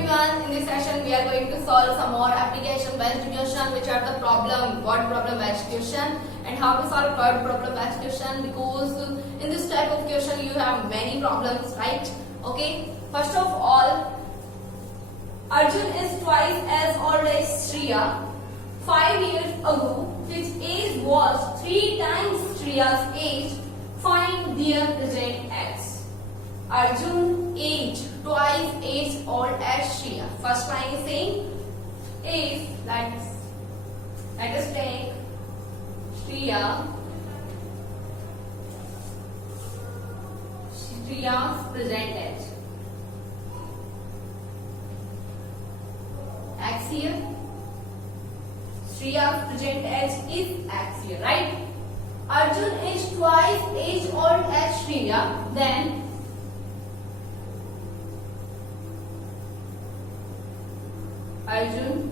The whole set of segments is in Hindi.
everyone, in this session we are going to solve some more application based question, which are the problem, word problem based question, and how to solve word problem based question, because in this type of question you have many problems, right? Okay, first of all, Arjun is twice as old as Shriya. 5 years ago his age was 3 times Shriya's age. Find their present age. Arjun age twice age old as Shriya. First line is saying if let us take Shriya's present age. X here. Shriya's present age is X here, right? Arjun is twice age old as Shriya, then Arjun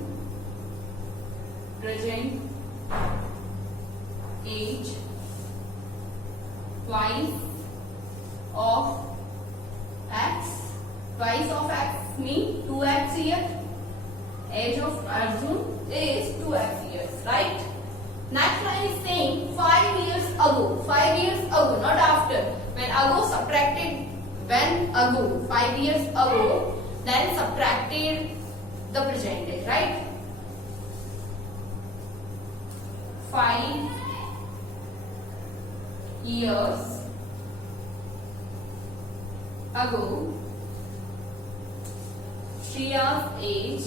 present age twice of X. Twice of X means 2X here. Age of Arjun is 2X years, right? Next line is saying 5 years ago. 5 years ago, not after. When ago subtracted, when ago, 5 years ago, then subtracted the present age, right? 5 years ago, Shriya's age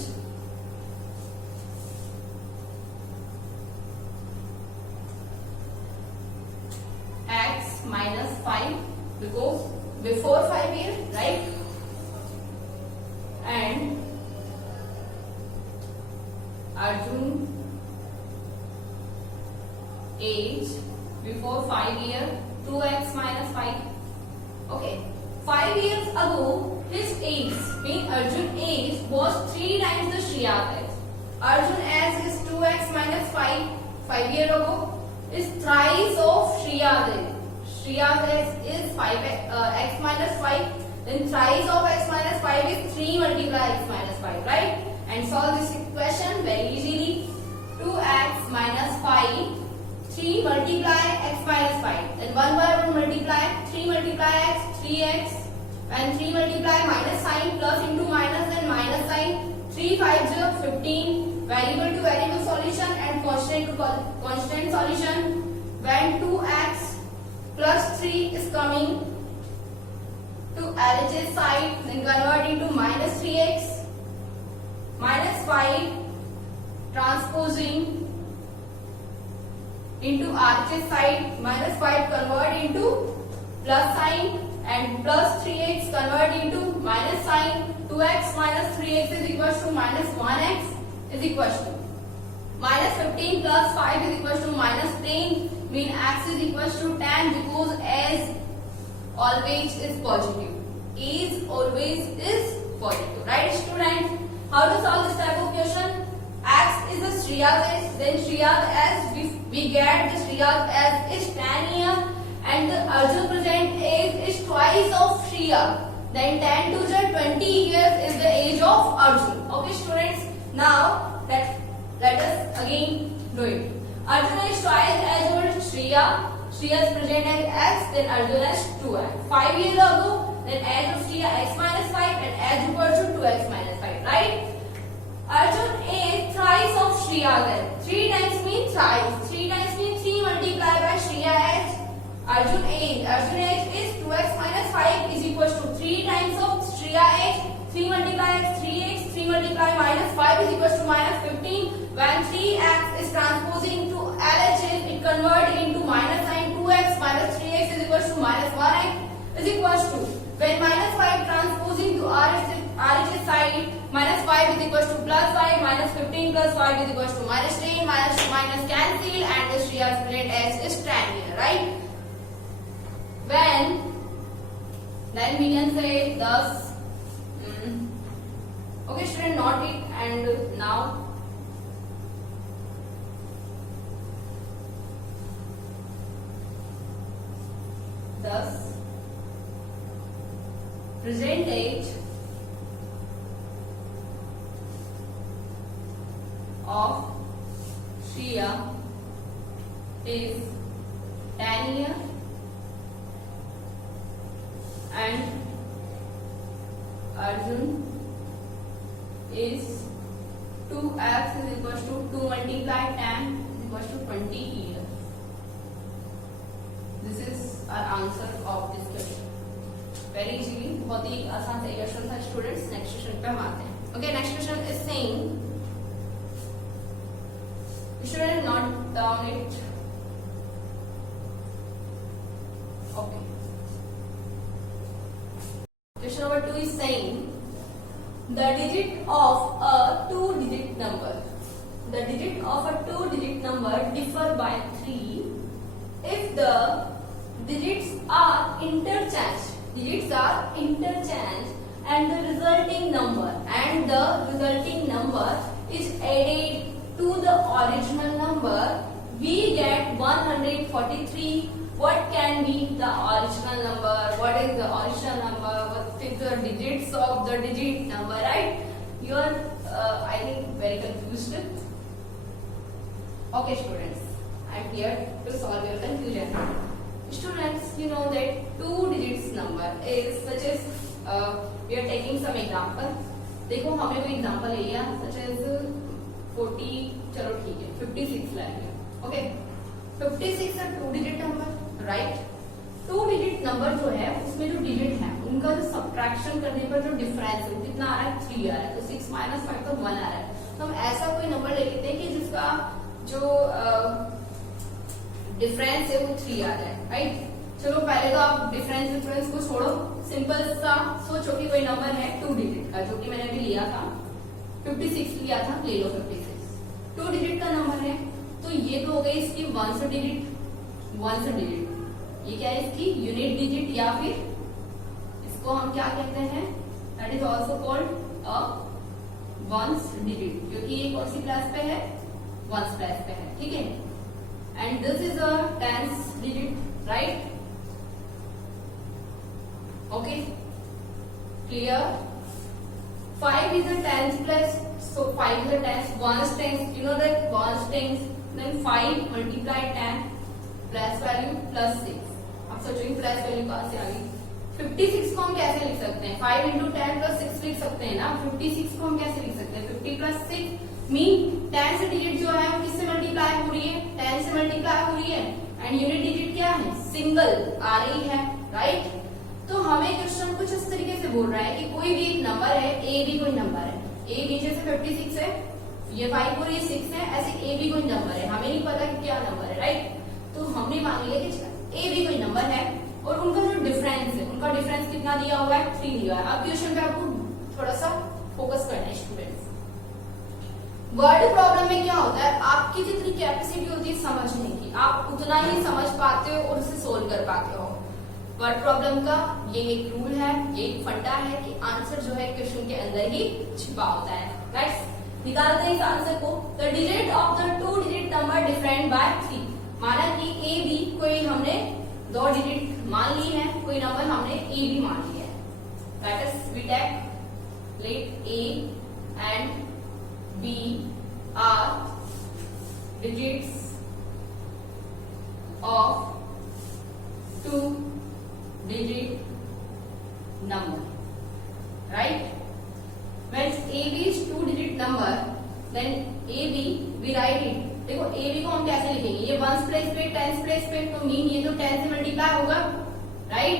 X minus 5, because before 5 years, right? And Arjun age before 5 years 2X minus 5. Okay, 5 years ago his age means Arjun age was 3 times the Shriya's age. Arjun age is 2X minus 5. 5 years ago is thrice of Shriya's age. Shriya's age is 5x minus 5. Then thrice of x minus 5 is 3 multiply x minus 5, right? And solve this equation very easily. 2x minus 5, 3 multiply x minus 5. Then 1 by 1 multiply, 3 multiply x, 3x. And 3 multiply minus sign, plus into minus, then minus sign. 3 5 0 15. Variable to variable solution and constant to constant solution. When 2x plus 3 is coming to LHS side, then convert into minus 3x. Minus 5 transposing into RHS side. Minus 5 convert into plus sign, and plus 3x convert into minus sign. 2x minus 3x is equal to minus 1x is equal to minus 15 plus 5 is equal to minus 10, mean x is equal to 10, because as always is positive. Is always is positive, right students? How to solve this type of question? X is the Shriya's age, then Shriya's age we get the Shriya's age is 10 years, and the Arjun present age is twice of Shriya. Then 10 to the 20 years is the age of Arjun. Okay students, now let us again do it. Arjun is twice as old as Shriya. Shriya's present age X, then Arjun is 2X. 5 years ago, then age of Shriya X minus 5 and age equal to 2X minus 5, right? Arjun is thrice of Shriya's age. 3 times means thrice. 3 times means 3 multiplied by Shriya age. Arjun age is 2x minus 5 is equal to 3 times of Shriya age. 3 multiply x, 3x, 3 multiply minus 5 is equal to minus 15. When 3x is transposing to LHS, it converts into minus sign. 2x minus 3x is equal to minus 1x is equal to, when minus 5 transposing to RHS side, minus 5 is equal to plus 5, minus 15 plus 5 is equal to minus 10, minus cancel, and the Shriya's present age is 10 here, right? When then we can say thus. Okay student, not it, and now thus present age of Shriya is 10 year and Arjun is 2x is equals to 2 multiply 10 is equals to 20 years. This is our answer of this question. Very easily, बहुत ही आसान सा क्वेश्चन था स्टूडेंट्स. नेक्स्ट क्वेश्चन पे हम आते हैं. Okay, next question is saying, you should note down it. Okay. Question number 2 is saying the digit of a two-digit number. The digit of a two-digit number differ by 3 if the digits are interchanged. Digits are interchanged and the resulting number is added to the original number. We get 143. What can be the original number? What is the original number? What is the digits of the digit number, right? You are, I think, very confused. Okay, students, I am here to solve your confusion. Students, you know that two digits number is such as, we are taking some example. देखो हमें कोई example ले लिया such as 40, चलो ठीक है 56 ले लिया. Okay, 56 है two digit number. Right. To digit number जो है उसमें जो डिजिट है उनका जो सब्ट्रैक्शन करने पर जो डिफरेंस है कितना आ रहा है 3 आ रहा है. तो 6 माइनस 5 तो 1 आ रहा है. तो हम ऐसा कोई नंबर ले लेते हैं कि जिसका जो डिफरेंस है वो 3 आ रहा है. राइट. चलो पहले तो आप डिफरेंस को छोड़ो. सिंपल सा सोचो कि कोई नंबर है 2 डिजिट का जो कि मैंने अभी लिया था 56 लिया था. ले लो 56 2 डिजिट का नंबर है. तो ये तो हो गई इसकी 1 डिजिट. ये क्या है इसकी यूनिट डिजिट या फिर इसको हम क्या कहते हैं that is also called a ones digit क्योंकि ये कौन सी क्लास पे है वंस क्लास पे है. ठीक है. And this is a tens digit. Right. Okay clear. 5 is a tens place, so 5 is a tens. Ones tens, you know that ones tens. Then 5 multiply 10 plus value plus 6. आप सोचोगे प्लस वैल्यू कहां से आ गई. 56 को हम कैसे लिख सकते हैं 5 इंटू 10 प्लस 6 लिख सकते हैं ना. 56 को हम कैसे लिख सकते हैं 50 प्लस 6 मीन 10 से डिजिट जो है वो किससे मल्टीप्लाई हो रही है 10 से मल्टीप्लाई हो रही है. एंड यूनिट डिजिट क्या है सिंगल आ रही है. राइट. तो हमें क्वेश्चन कुछ इस तरीके से बोल रहा है कि कोई भी एक नंबर है ए भी कोई नंबर है. ए भी जैसे 56 है ये 5 और ये 6 है ऐसे ए भी कोई नंबर है. हमें नहीं पता कि क्या नंबर है. राइट. तो हमने मान लिया कि ए भी कोई नंबर है और उनका जो डिफरेंस है उनका डिफरेंस कितना दिया हुआ है 3 दिया है. अब क्वेश्चन पे आपको थोड़ा सा फोकस करना है स्टूडेंट्स. वर्ड प्रॉब्लम में क्या होता है आपकी जितनी कैपेसिटी होती है समझने की आप उतना ही समझ पाते हो और उसे सोल्व कर पाते हो. वर्ड प्रॉब्लम का ये एक रूल है ये एक फंडा है कि आंसर जो है क्वेश्चन के अंदर ही छिपा होता है. राइट. निकालते हैं इस आंसर को. The digit of the two digit number different by 3. माना कि ए बी कोई हमने 2 डिजिट मान ली है कोई नंबर हमने ए बी मान लिया है. That is we take let A and B are digits of 2 digit number. Right. When a b is 2 digit number then a b we write it. देखो ए बी को हम कैसे लिखेंगे ये वंस प्लेस पे टेंस प्लेस पे तो मीन ये तो 10 से मल्टीप्लाई होगा. राइट.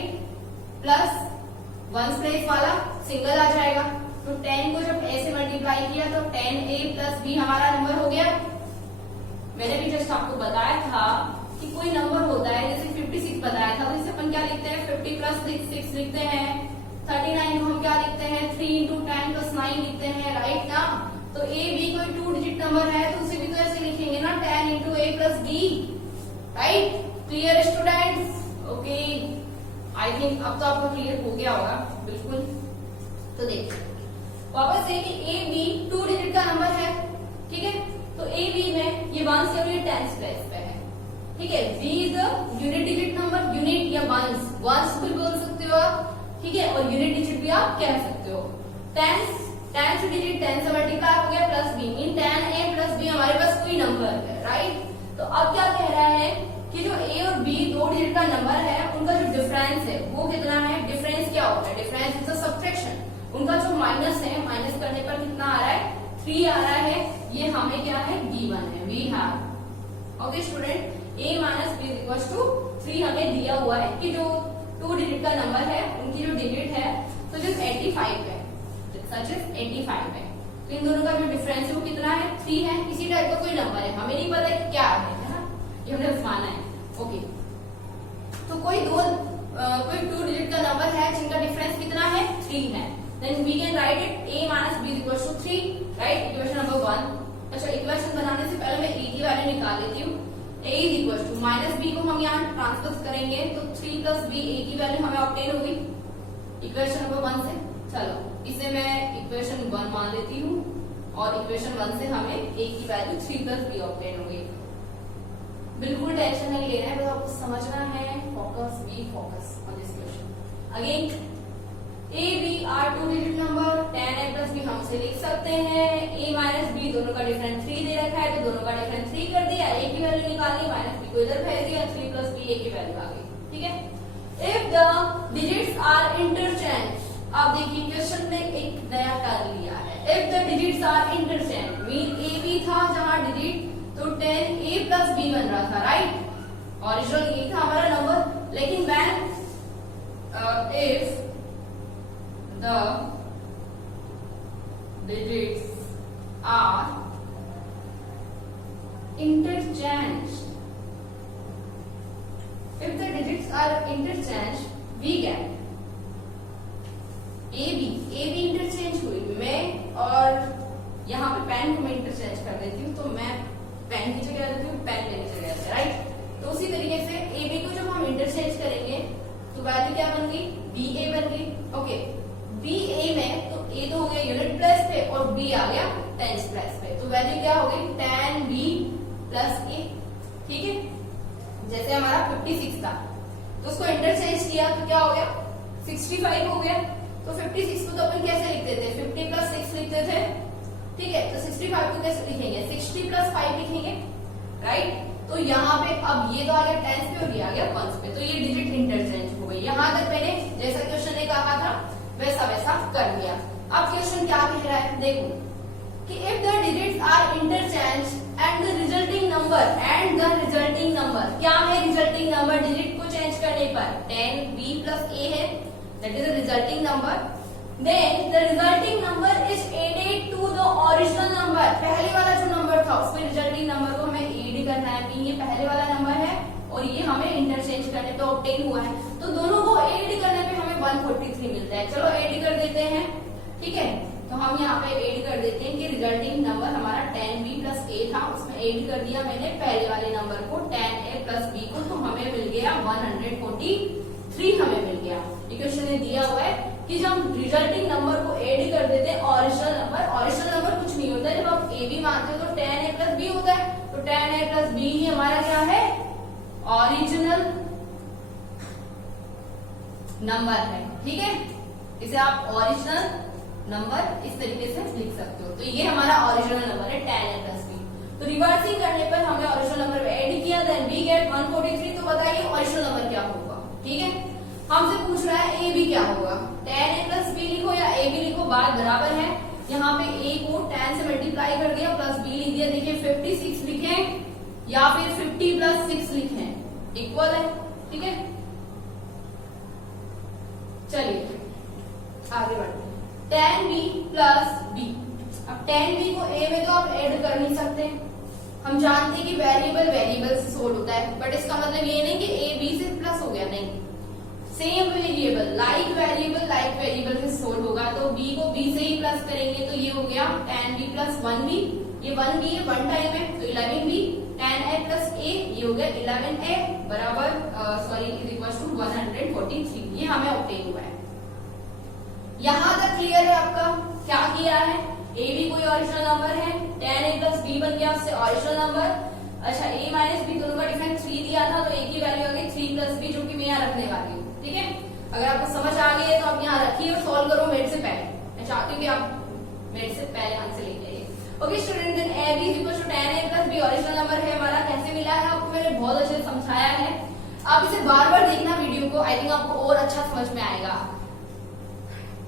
प्लस वंस प्लेस वाला सिंगल आ जाएगा. तो 10 को जब ए से मल्टीप्लाई किया तो 10a प्लस b हमारा नंबर हो गया. मैंने भी जस्ट आपको बताया था कि कोई नंबर होता है जैसे 56 बताया था तो इसे अपन क्या लिखते हैं 50 प्लस 6 लिखते हैं. 39 को हम क्या लिखते हैं 3 इंटू 10 प्लस 9 लिखते हैं. राइट ना. तो ए बी कोई 2 डिजिट नंबर है तो उसे भी तो ऐसे लिखेंगे ना 10 into A plus B. Right. Clear students. Okay I think अब तो आपको क्लियर हो गया होगा बिल्कुल. तो देखिए वापस से कि ए बी 2 डिजिट का नंबर है. ठीक है. तो ए बी में ये वंस और ये टेंस प्लेस पे है. ठीक है. B is unit digit number. Unit या वंस भी बोल सकते हो आप. ठीक है. और यूनिट डिजिट भी आप कह सकते हो. टेंस 10 से डिजिट 10 से मल्टीप्लाई हो गया plus B mean 10a plus B हमारे पास कोई नंबर है, राइट। तो अब क्या कह रहा है कि जो a और b दो डिजिट का नंबर है उनका जो डिफरेंस है वो कितना है। डिफरेंस क्या होता है, डिफरेंस इज अ सब्ट्रैक्शन। उनका जो माइनस है, माइनस करने पर कितना आ रहा है 3 आ रहा है, ये हमें क्या है b1 है। We have okay student a minus b equals to 3 हमें दिया हुआ है कि जो 2 डिजिट का नंबर है उनकी जो डिजिट है तो जो 85 है, सच इज 85 है। तो इन दोनों का जो डिफरेंस है वो कितना है 3 है। इसी टाइप का कोई नंबर है, हमें नहीं पता कि क्या है ना, ये हमने माना है। ओके तो कोई 2 डिजिट का नंबर है जिनका डिफरेंस कितना है 3 है, then we can write it a minus b equals to 3, right. Equation number 1। अच्छा इक्वेशन बनाने से पहले मैं a की वैल्यू निकाल लेती हूँ। a is equals to minus b को हम यहाँ ट्रांसपोज करेंगे तो 3 प्लस b a की वैल्यू हमें ऑब्टेन होगी इक्वेशन नंबर 1 से। चलो इसे मैं इक्वेशन 1 मान लेती हूँ और इक्वेशन 1 से हमें a की वैल्यू 3 प्लस b ऑब्टेन होगी। बिल्कुल टेंशन नहीं लेना है, बस आपको समझना है। Focus B focus on this question. Again a b are 2 digit number, 10a plus b हम उसे लिख सकते हैं। a माइनस b दोनों का डिफरेंस 3 दे रखा है तो दोनों का डिफरेंस 3 कर दिया, a की वैल्यू निकाली, माइनस b को इधर भेज दिया, 3 प्लस b a की वैल्यू आ गई, ठीक है। If the digits are interchange, अब देखिए क्वेश्चन में एक नया टर्म लिया है, if the digits are interchange mean a b था जहां डिजिट तो 10a प्लस b बन रहा था, राइट। ओरिजिनल ये था हमारा नंबर, लेकिन when if the digits are interchanged, if the digits are interchanged we get AB interchange हुई, मैं और यहाँ पे पेन को मैं इंटरचेंज कर देती हूँ, तो मैं पेन की जगह देती हूँ, पेन लेने की जगह, राइट। तो उसी तरीके से AB को जब हम इंटरचेंज करेंगे तो वैल्यू क्या बन गई BA बन गई। ओके BA में तो A तो हो गया यूनिट प्लेस पे और B आ गया टेंस प्लेस पे, तो वैल्यू क्या हो गई 10B प्लस A, ठीक है। जैसे हमारा 56 था तो उसको इंटरचेंज किया तो क्या हो गया 65 हो गया। तो 56 को तो अपन कैसे लिखते थे 50 प्लस 6 लिखते थे, ठीक है। तो 65 को कैसे लिखेंगे 60 प्लस 5 लिखेंगे, राइट। तो यहाँ पे अब ये तो आ गया टेंस पे और ये आ गया वंस पे, तो ये डिजिट इंटरचेंज हो गई। यहाँ तक मैंने जैसा क्वेश्चन ने कहा था वैसा वैसा कर दिया। अब क्वेश्चन क्या कह रहा है देखो कि if the digits are interchange and the resulting number क्या है, रिजल्टिंग नंबर डिजिट को चेंज करने पर 10b प्लस a है, that is the resulting number. Then the resulting number is added to the original number, पहले वाला जो नंबर था उसमें रिजल्टिंग नंबर को हमें एड करना है, मीन ये पहले वाला नंबर है और ये हमें इंटरचेंज करने पे ऑब्टेन हुआ है, तो दोनों को एड करने पे हमें 143 मिलता है। चलो एड कर देते हैं, ठीक है। तो हम यहाँ पे एड कर देते हैं कि रिजल्टिंग नंबर हमारा 10b प्लस a था, उसमें एड कर दिया मैंने पहले वाले नंबर को 10a प्लस b को, तो हमें मिल गया 143 हमें मिल गया। इक्वेशन ने दिया हुआ है कि जब हम रिजल्टिंग नंबर को एड कर देते हैं ओरिजिनल नंबर कुछ नहीं होता है, जब आप a b मानते हो तो 10a प्लस b होता है, तो 10a प्लस b ही हमारा क्या है ओरिजिनल नंबर है, ठीक है। इसे आप ओरिजिनल नंबर इस तरीके से लिख सकते हो, तो ये हमारा ओरिजिनल नंबर है 10a प्लस b। तो रिवर्सिंग करने पर हमने ओरिजिनल नंबर ऐड किया, देन वी गेट 143। तो बताइए ओरिजिनल नंबर क्या होगा, ठीक है। हमसे पूछ रहा है a b क्या होगा, 10a प्लस b लिखो या a b लिखो, बात बराबर है। यहाँ पे a को 10 से मल्टीप्लाई कर दिया प्लस b लिख दिया, देखिए 56 लिखें या फिर 50 प्लस 6 लिखें, इक्वल है, ठीक है। चलिए आगे बढ़ते हैं। 10b प्लस b, अब 10b को a में तो आप ऐड कर नहीं सकते, हम जानते हैं कि वेरिएबल से सोल्व होता है, बट इसका मतलब ये नहीं कि a b से प्लस हो गया, नहीं, सेम वेरिएबल लाइक वेरिएबल से सोल्व होगा, तो b को b से ही प्लस करेंगे, तो ये हो गया 10b प्लस 1b, ये 1b है 1 टाइम है तो 11b, 10a प्लस a ये हो गया 11a बराबर इज इक्वल टू 143, ये हमें ऑब्टेन हुआ है। यहां तक क्लियर है आपका, क्या किया है a भी कोई ओरिजिनल नंबर है, 10a प्लस b बन गया उससे ओरिजिनल नंबर। अच्छा a माइनस b दोनों का डिफरेंस 3 दिया था, तो a की वैल्यू आ गई 3 प्लस b, जो कि मैं यहाँ रखने वाली हूँ, ठीक है। अगर आपको समझ आ गई है तो आप यहाँ रखिए और सॉल्व करो मेरे से पहले, मैं चाहती हूँ कि आप डेट से पहले आंसर लेके आइए। Okay student, then a b equal to 10a plus b original number है हमारा। कैसे मिला है आपको मैंने बहुत अच्छे से समझाया है, आप इसे बार बार देखना वीडियो को, आई थिंक आपको और अच्छा समझ में आएगा।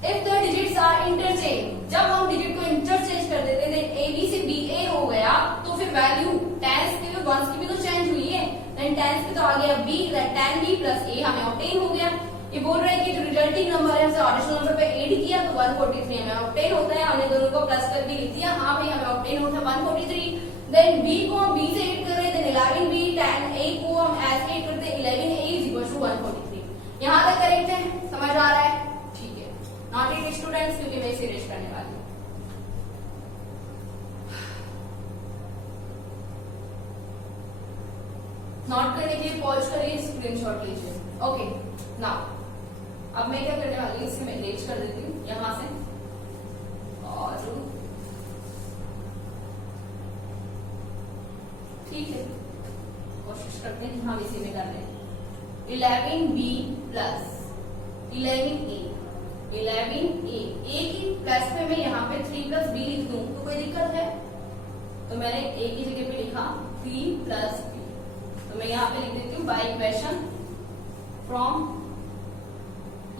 If the digits are interchange, जब हम डिजिट को इंटरचेंज कर देते हैं, a b से b a हो गया, तो फिर वैल्यू टेंस की भी वंस की भी तो चेंज हुई है, देन टेंस पे तो आ गया b, 10b प्लस a हमें ऑब्टेन हो गया। ये बोल रहा है कि जो रिजल्टिंग नंबर है उसे ऑरिजिनल नंबर पे ऐड किया तो 143 हमें ऑब्टेन होता है। हमने दोनों को प्लस करके लिख दिया, हाँ भाई हमें ऑब्टेन होता है 143। देन b को हम b से ऐड कर रहे हैं, देन 11b 10a को हम ऐसे ऐड करते हैं 11a इज इक्वल टू 143। यहां तक करेक्ट है, समझ आ रहा है? ठीक है, नॉट इट स्टूडेंट्स, क्योंकि मैं इसे रेस्ट करने वाली हूं। नोट करने के लिए पॉज करिए, स्क्रीनशॉट लीजिए। ओके नाउ अब मैं क्या करने वाली हूँ, इसे मैं इरेज कर देती हूँ यहां से, और ठीक है कोशिश करते हैं कि हम इसी में कर रहे हैं। 11b plus 11a, 11a a की प्लस में मैं यहाँ पे 3 प्लस b लिख दूं तो कोई दिक्कत है? तो मैंने a की जगह पे लिखा 3 प्लस b, तो मैं यहाँ पे लिख देती हूँ बाय इक्वेशन फ्रॉम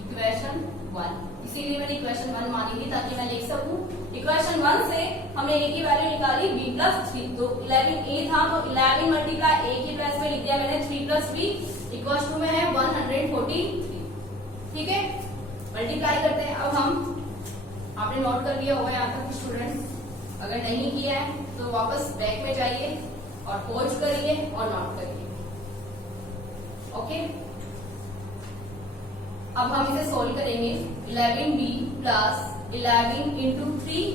इक्वेशन 1, इसीलिए मैंने इक्वेशन 1 मानी थी ताकि मैं लिख सकूं। इक्वेशन 1 से हमने a की वैल्यू निकाली b प्लस 3, तो 11a था तो 11 मल्टीप्लाई a की प्लस में लिख दिया मैंने 3 प्लस b इक्वल टू में है 143। ठीक है, मल्टीप्लाई करते हैं। अब हम, आपने नोट कर लिया होगा यहाँ तक स्टूडेंट्स, अगर नहीं किया है तो वापस बैक में जाइए और पॉज करिए और नोट करिए। ओके, अब हम इसे सोल्व करेंगे। 11b प्लस 11 इंटू 3,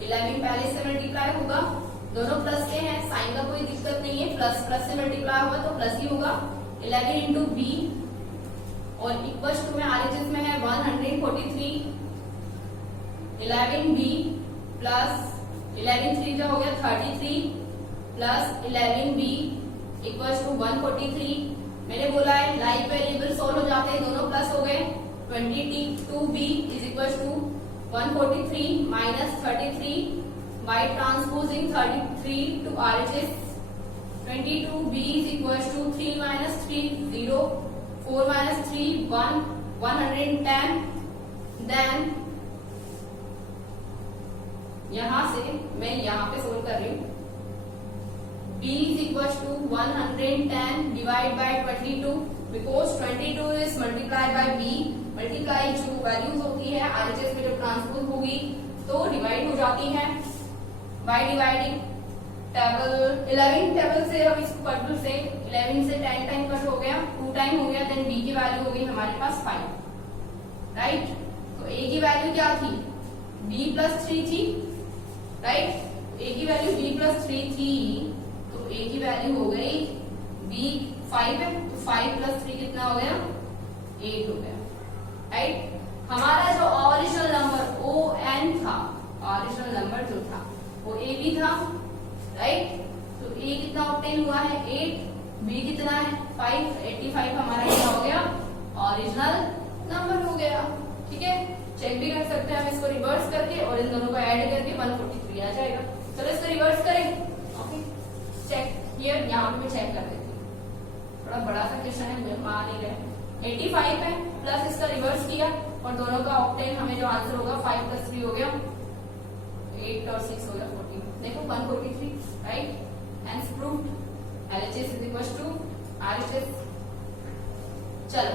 11 पहले से मल्टीप्लाई होगा, दोनों प्लस के हैं, साइन का कोई दिक्कत नहीं है, प्लस प्लस से मल्टीप्लाई होगा तो प्लस ही होगा। 11 इंटू b और इक्वल टू में आरएचएस में है 143। 11b प्लस 11 3 जो हो गया 33 प्लस 11b इक्वल टू 143। मैंने बोला है लाइक वेरिएबल सोल्व हो जाते हैं, दोनों प्लस हो गए। 22b is equal to 143 minus 33 by transposing 33 to RHS। 22b is equal टू 3 माइनस 3 0, 4 माइनस 3 1, 110। देन यहां से मैं यहां पे सोल्व कर रही हूँ। b is equals to 110 divided by 22 because 22 is multiplied by b, multiply जो वैल्यूज होती है RHS में जब ट्रांसपोज होगी तो डिवाइड हो जाती है बाय डिवाइडिंग टेबल 11 टेबल से। अब इसको कट से 11 से 10 टाइम कट हो गया, 2 टाइम हो गया, देन b की वैल्यू हो गई हमारे पास 5, राइट। तो a की वैल्यू क्या थी? b प्लस 3 थी, राइट। a की वैल्यू b प्लस 3 थी, तो a की वैल्यू हो गई b 5 है, तो 5 प्लस 3 कितना हो गया? 8 हो गया, राइट। हमारा जो ओरिजिनल नंबर ON था, ओरिजिनल नंबर जो था वो AB था, राइट। तो A कितना ऑब्टेन हुआ है? 8, B कितना है? 5, 85 हमारा क्या हो गया? ओरिजिनल नंबर हो गया। ठीक है, चेक भी कर सकते हैं हम इसको रिवर्स करके, और इन दोनों को ऐड करके 143 आ जाएगा। चलो इसको रिवर्स करें। ओके, चेक हियर, यहाँ पे मैं चेक कर देती हूँ, थोड़ा बड़ा सा क्वेश्चन है, मुझे मान नहीं रहे। 85 है, प्लस इसका रिवर्स किया और दोनों का ऑब्टेन हमें जो आंसर होगा 5 प्लस 3 हो गया 8 और 6 हो गया 14। देखो 143, right, hence proved LHS is equal to RHS। चलो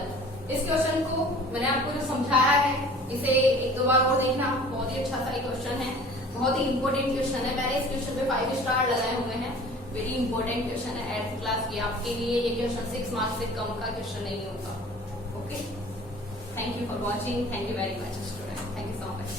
इस क्वेश्चन को मैंने आपको जो समझाया है इसे एक दो बार और देखना, बहुत ही अच्छा सा क्वेश्चन है, बहुत ही इंपॉर्टेंट क्वेश्चन है। मैंने इस क्वेश्चन पे 5 स्टार लगाए हुए हैं, वेरी इंपॉर्टेंट क्वेश्चन है 8th क्लास की। आपके लिए ये क्वेश्चन 6 मार्क्स से कम का क्वेश्चन नहीं होगा। Okay, thank you for watching, thank you very much student, thank you so much.